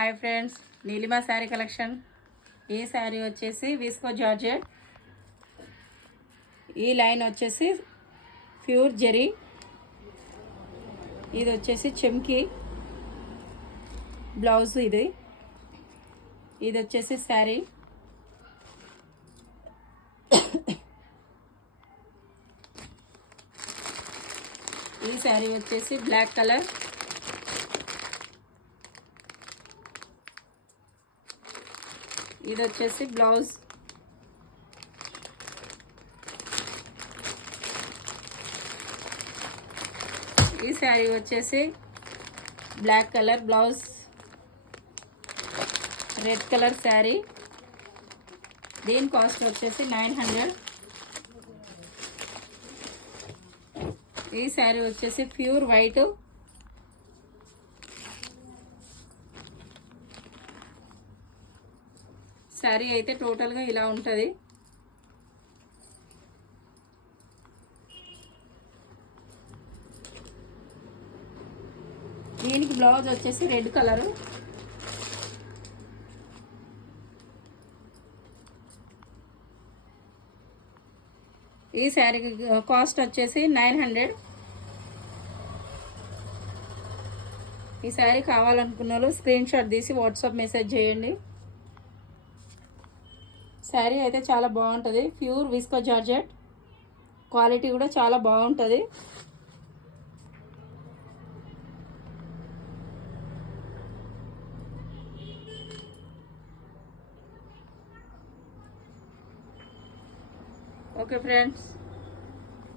Hi friends, Neelima sari కలెక్షన్. ఈ శారీ వచ్చేసి visco georgette. ఈ లైన్ వచ్చేసి ప్యూర్ జెరీ. ఇది వచ్చేసి చెమ్కి బ్లౌజ్. ఇది వచ్చేసి శారీ. ఈ శారీ వచ్చేసి బ్లాక్ కలర్. ఇది వచ్చేసి బ్లౌజ్. ఈ శారీ వచ్చేసి black colour blouse, red colour sari. దీని కాస్ట్ వచ్చేసి 900. ఈ శారీ వచ్చేసి ప్యూర్ వైట్. శారీ అయితే టోటల్గా ఇలా ఉంటుంది. దీనికి బ్లౌజ్ వచ్చేసి రెడ్ కలరు. ఈ శారీ కాస్ట్ వచ్చేసి 900. ఈ శారీ కావాలనుకున్న వాళ్ళు స్క్రీన్ షాట్ తీసి వాట్సాప్ మెసేజ్ చేయండి. శారీ అయితే చాలా బాగుంటుంది. Pure visco georgette. క్వాలిటీ కూడా చాలా బాగుంటుంది. Okay friends.